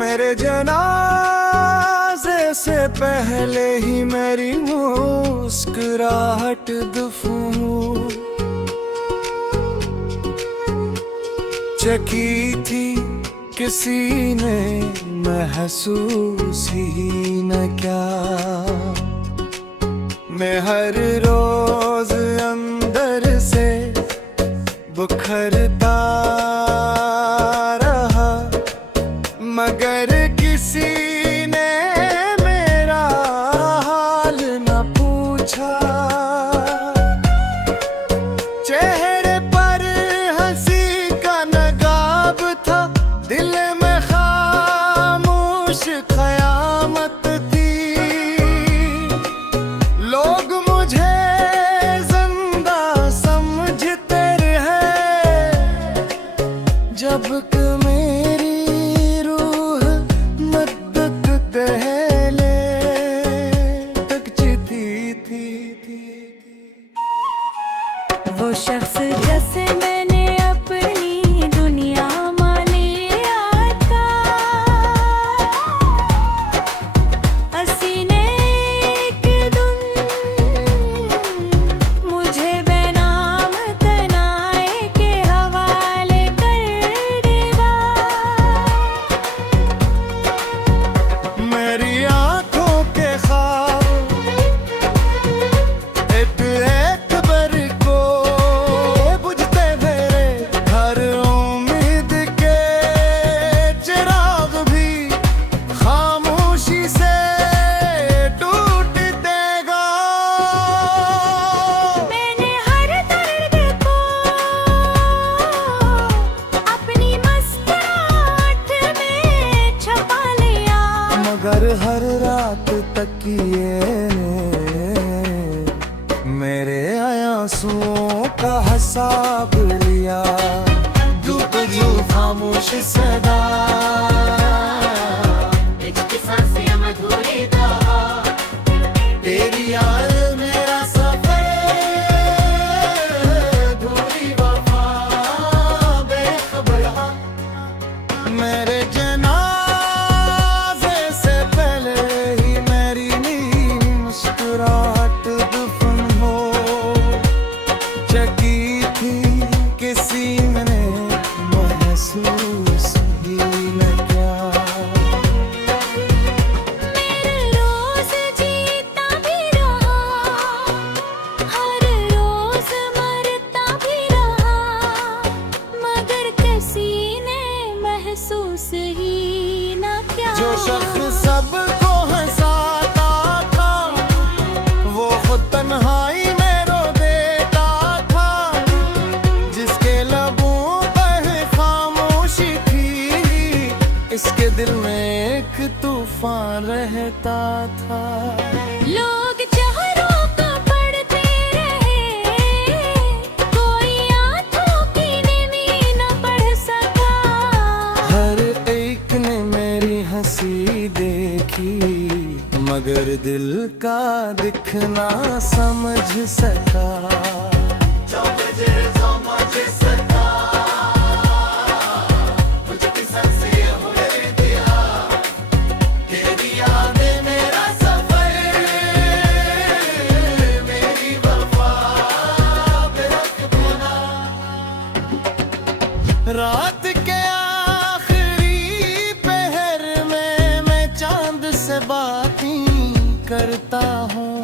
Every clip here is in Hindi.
मेरे जनाजे से पहले ही मेरी मुस्कुराहट दफन चकी थी, किसी ने महसूस ही न क्या। मैं हर रोज अंदर से बुखरता रहा, मगर किसी ने मेरा हाल न पूछा। चेहरे पर हंसी का नकाब था, दिल में खामोश कयामत थी। लोग मुझे जिंदा समझते रहे, जब कि मेरी रूह मद्दत पहले तक जीती थी। वो शख्स जैसे मैंने अपनी दुनिया मान लिया था, हसीने एक दिन मुझे बेनाम तनाए के हवाले कर देगा। मेरी आंखों के ख्वाब एक बर को बुझते मेरे, हर उम्मीद के चिराग भी खामोशी से टूट देगा। मैंने हर दर्द को अपनी मुस्कुराहट में छुपा लिया, मगर हर रात तकिए ने मेरे आंसुओं का हिसाब लिया। धूप जो खामोश सदा, तेरी याद मेरा सफर, अधूरी वफा बेखबर। मेरे जनाजे से पहले ही मेरी मुस्कुराहट दफन हो चकी थी, किसी ने महसूस ही न क्या। मेरे रोज जीता भी रहा, हर रोज मरता भी रहा, मगर किसी ने महसूस ही ना किया। जो शख्स सबको हंसाता था, वो खुद तन्हाई में रो देता था। जिसके लबों पर खामोशी थी, इसके दिल में एक तूफान रहता था। लोग चेहरों को पढ़ते रहे, कोई आंखों की नमी न पढ़ सका। हर एक ने मेरी हंसी देखी, मगर दिल का दिखना समझ सका। तेरी यादें मेरा सफर, मेरी वफा बेरखबना। रात के आखिरी पहर में मैं चांद से बातें करता हूँ,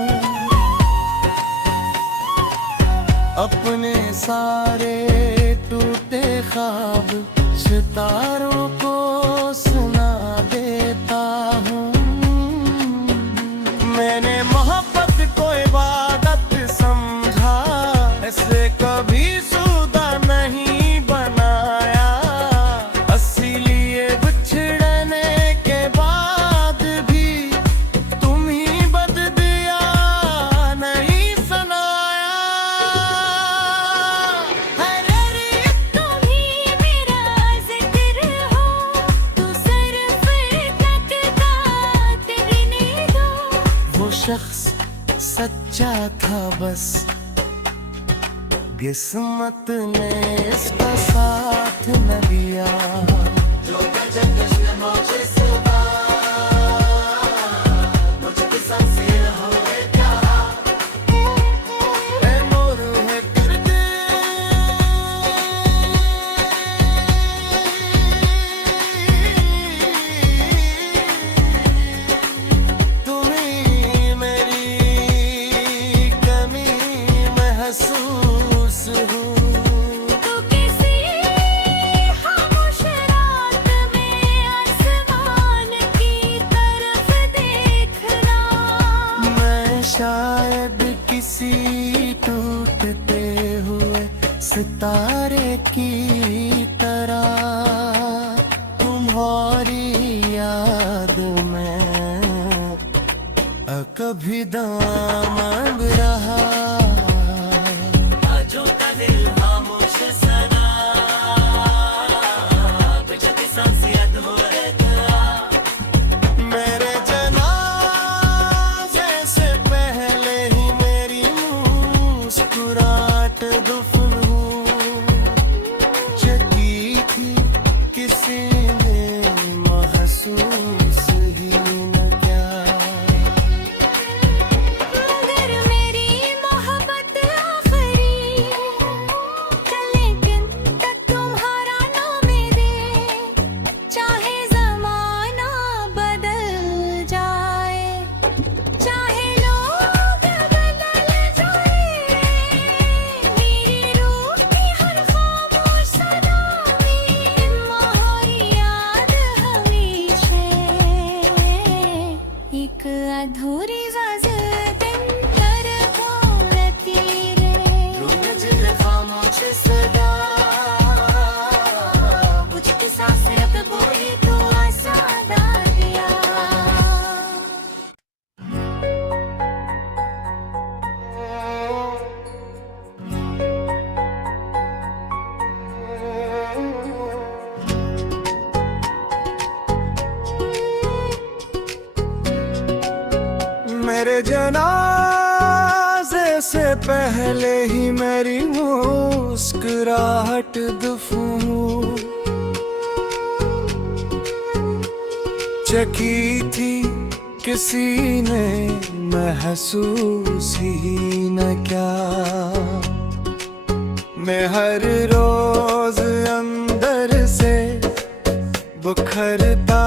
अपने सारे टूटे ख्वाब सितारों को सुना देता हूँ। मैंने मोहब्बत को इबादत समझा, ऐसे कभी सूदा नहीं बनाया। इसीलिए बिछड़ने के बाद भी तुम ही बद दिया, नहीं सुनाया। हर एक तुम ही मेरा जिक्र हो, तू सिर्फ तकता तेरी नींदों। वो शख्स सच्चा था बस, किस्मत ने इसका साथ न दिया। जो सितारे की तरह तुम्हारी याद में कभी दामन रहा। जो का दिल खामोश सदा बेचती सांसियत हो रहता। मेरे जनाजे से पहले ही मेरी मुस्कुराहट दफन हो चुकी थी, किसी ने महसूस ही न क्या। मगर मेरी मोहब्बत आखिरी लेकिन तक तुम्हारा नाम दे, चाहे जमाना बदल जाए, चाहे लोग बदल जाए, मेरी रूह की हर खामोश सदा में तुम्हारी याद हमेशा एक अधूरी वजह कर बोलती रे। दिल खामोश सदा बुझती सांसें अब बोली तो आसादा दिया। मेरे जनाजे से पहले ही मेरी मुस्कुराहट दफन चकी थी, किसी ने महसूस ही न क्या। मैं हर रोज अंदर से बुखरता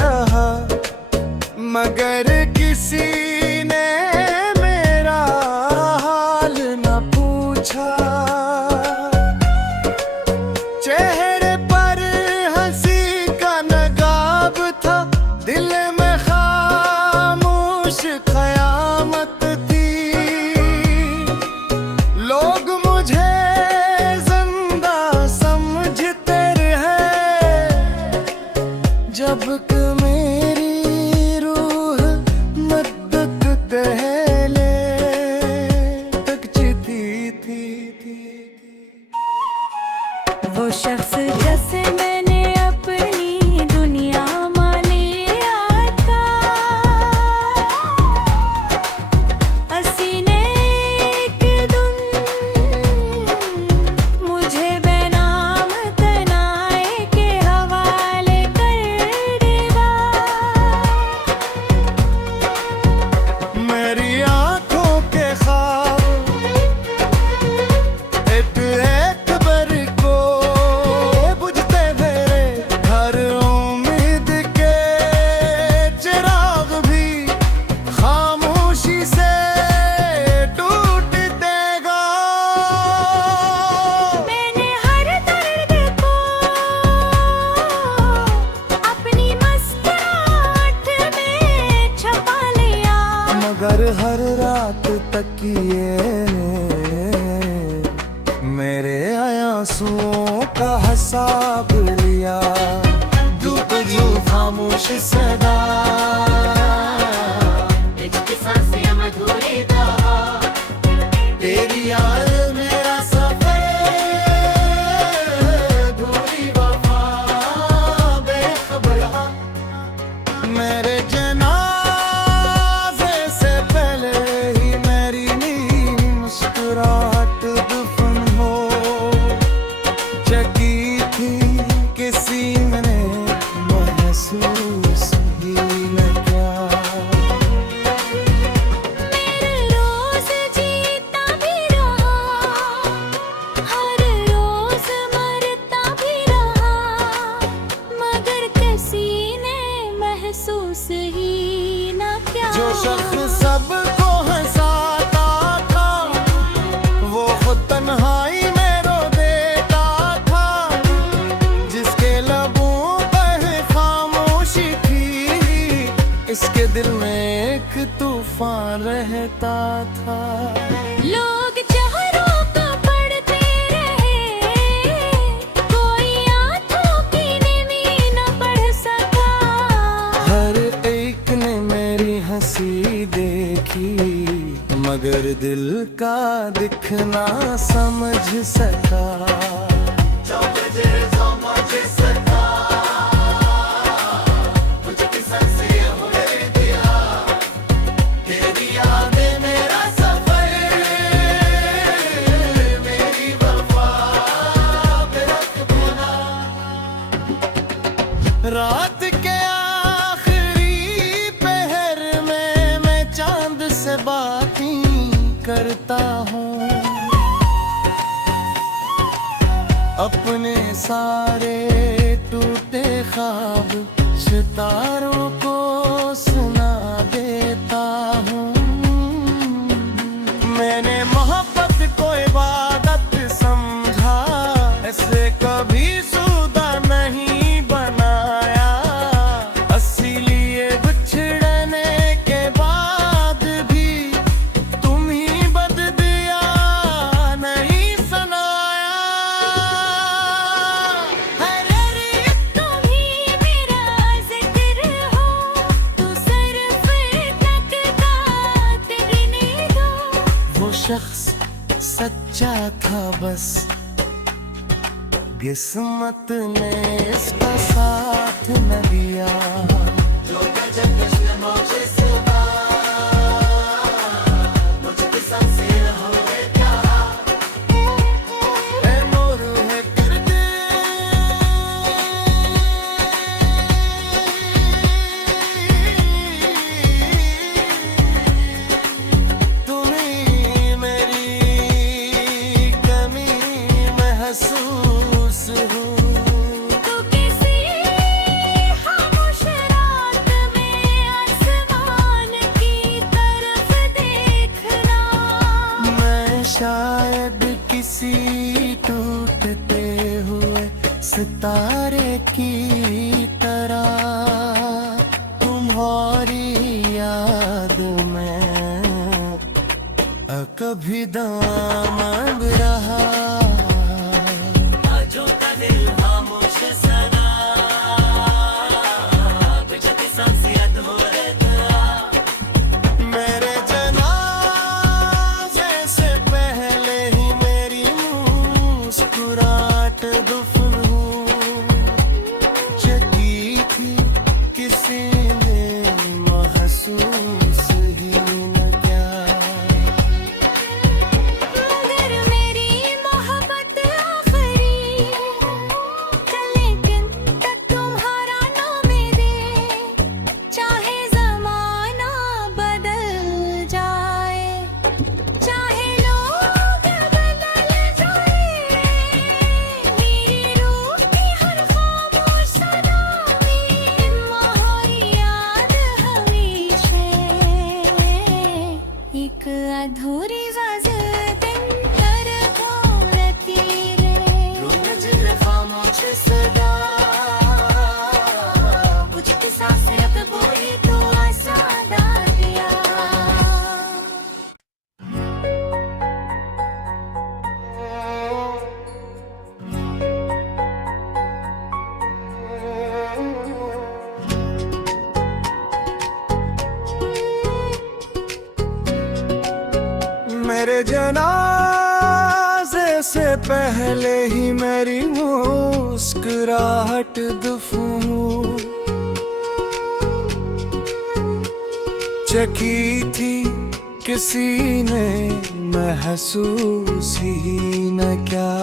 रहा, मगर किसी ने मेरा हाल न पूछा। चेहरे पर हंसी का नकाब था, दिल में खामोश कयामत थी। लोग मुझे जिंदा समझते रहे, जब कि मेरी रूह मदद दहले तक जीती थी। वो शख्स जैसे मैंने अपनी दुनिया मान लिया था, हसीने एक दिन मुझे बेनाम तनाए के हवाले कर देगा। मेरी आंखों के ख्वाब एक बर को बुझते मेरे, हर उम्मीद के चिराग भी खामोशी से टूट देगा। मैंने हर दर्द को अपनी मुस्कुराहट में छुपा लिया, मगर हर रात तकिए ने मेरे आंसुओं का हिसाब लिया। धूप जो खामोश सदा बेचती सांसियत मधुरी दवा। तेरी याद मेरा सफर, अधूरी वफा बेखबर। मेरे जनाजे से पहले ही मेरी मुस्कुराहट दफन हो चकी थी, किसी ने महसूस ही न क्या। मेरे रोज जीता भी रहा, हर रोज मरता भी रहा, मगर किसी ने महसूस ही ना किया। जो शख्स सबको हंसाता था, वो खुद तन्हाई में रो देता था। जिसके लबों पर खामोशी थी, इसके दिल में एक तूफान रहता था। लोग चेहरों का पर दिल का दिखना समझ सका। जो मुझे समझ सका, मुझे किसन से हुए दिया, तेरी यादें मेरा सफर, मेरी वफा पे रख देना। रात के आखिरी पहर में मैं चांद से बातें करता हूँ, अपने सारे टूटे ख्वाब सितारों को सुना देता हूँ। मैंने मोहब्बत को इबादत समझा, ऐसे कभी सुदा नहीं बनाया। इसीलिए बिछड़ने के बाद भी तुम ही बद दिया नहीं सुनाया। हर तुम ही मेरा जिक्र हो, तू सिर्फ तकता तेरी नींदों। वो शख्स सच्चा था बस, किस्मत ने इसका साथ न दिया। जो गजब मुझे सुना, मुझे किसन से हुए प्यार। ऐ मोर है कर दे, तुम्हें मेरी कमी महसूस हुई। तू किसी खामोश रात में आसमान की तरफ देखना। मैं शायद किसी टूटते हुए सितारे की तरह तुम्हारी याद में कभी दामन रहा। जो का दिल खामोश सना, मुझे किसन से हुए दिया। मेरे जनाजे से पहले ही मेरी मुस्कुराहट दफन चकी थी, किसी ने महसूस ही न क्या। मगर मेरी मोहब्बत आखिरी, लेकिन तक तुम्हारा नाम मेरे। चाहे जमाना बदल जाए, चाहे लोग बदल जाए, मेरी रूह की हर खामोश सदा में तुम्हारी याद हमेशा। एक अधूरी गज़ल दिन कर घोरती रे। नजर खामोश सदा, मुझकी सांसें अब बोली तो आसादा दिया। मेरे जनाजे से पहले ही मेरी मुस्कुराहट दफन चकी थी, किसी ने महसूस ही न क्या।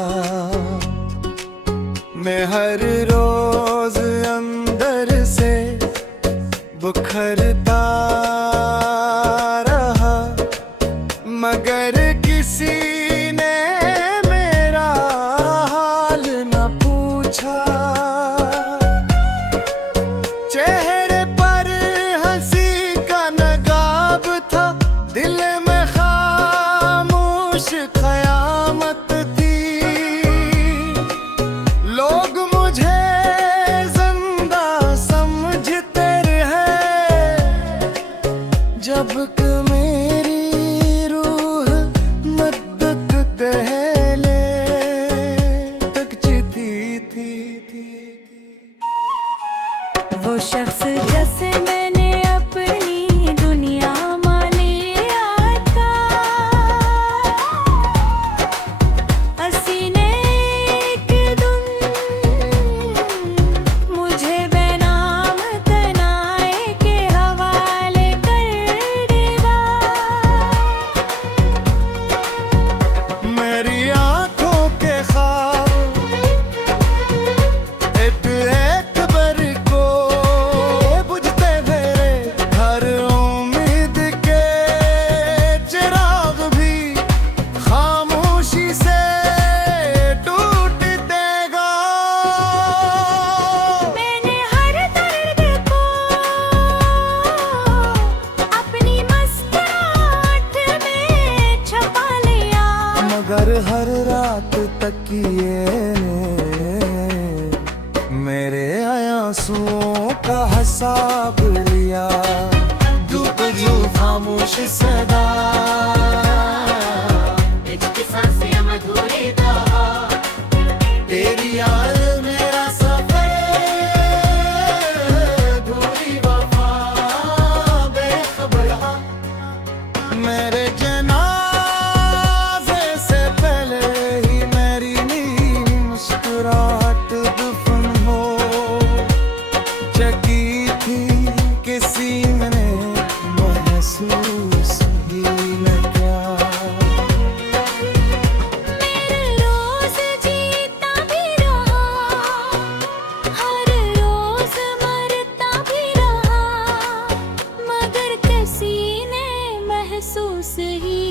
मैं हर रोज अंदर से बुखरता रहा, मगर किसी ने मेरा हाल न पूछा। चेहरे पर हंसी का नकाब था, दिल में खामोश कयामत थी। लोग मुझे जिंदा समझते रहे, जब कि मेरी रूह मद्दत पहले तक जीती थी। वो शख्स जैसे मैंने अपनी दुनिया मान लिया था, तकिए ने मेरे आंसुओं का हिसाब लिया। डूब यूं खामोश सदा, इश्क सांसें मधुरी दवा, तेरी याद मेरा सफर, अधूरी वफा बेखबर। मेरे जनाजे से पहले ही मेरी नीली मुस्कुराहट दफन हो चुकी थी। किसी ने महसूस ही न क्या। मेरे रोज जीता भी रहा, हर रोज मरता भी रहा, मगर किसी ने महसूस ही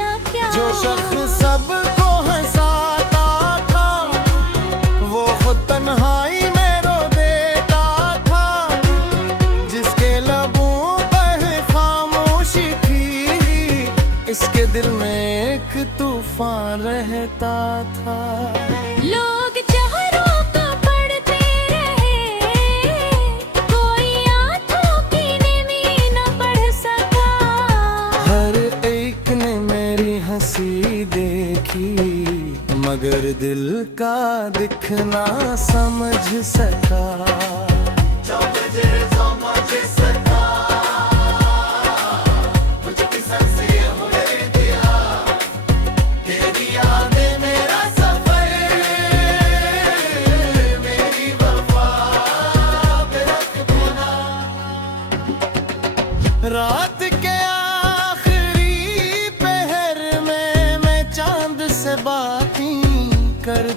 ना किया। जो शख्स सबको हंसाता था वो खुद तन्हाई में रो देता था। जिसके लबों पर खामोशी थी, इसके दिल में एक तूफान रहता था। लोग चेहरों का पढ़ते रहे, कोई आंखों की नींद न पढ़ सका। हर एक ने मेरी हंसी देखी, मगर दिल का दिखना समझ सका। जो मुझे समझ सका, मुझकी सांसें हुए दिया। तेरी यादें मेरा सफर, मेरी वफा बेखबर। रात के आखिरी पहर में मैं चांद से बातें करता